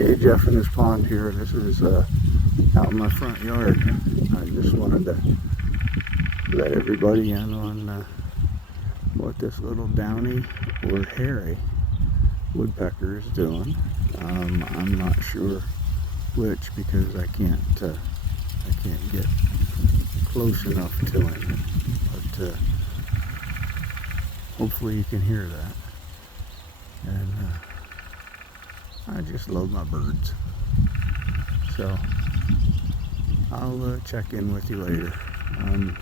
Hey, Jeff in his pond here. This is out in my front yard. I just wanted to let everybody in on what this little Downey or hairy woodpecker is doing. I'm not sure which because I can't get close enough to him, but hopefully you can hear that. And I just love my birds, so I'll check in with you later. I'm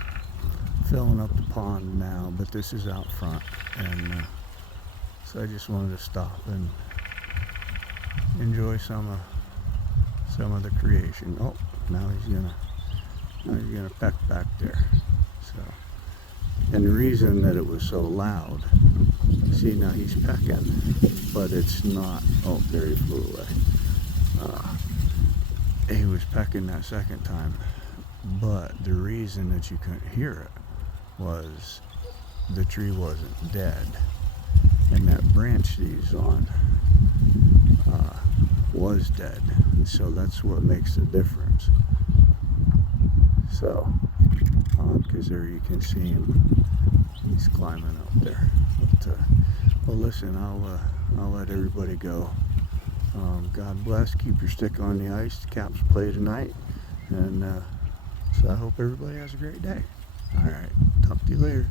filling up the pond now, but this is out front, and so I just wanted to stop and enjoy some of the creation. Oh, now he's gonna peck back there. So, and the reason that it was so loud, see, now he's pecking, but it's not. Oh, there he flew away. He was pecking that second time, but the reason that you couldn't hear it was the tree wasn't dead, and that branch that he's on was dead. So that's what makes the difference. So, because there you can see him, he's climbing up there. But, well, listen, I'll let everybody go. God bless. Keep your stick on the ice. The Caps play tonight, and so I hope everybody has a great day. All right, talk to you later.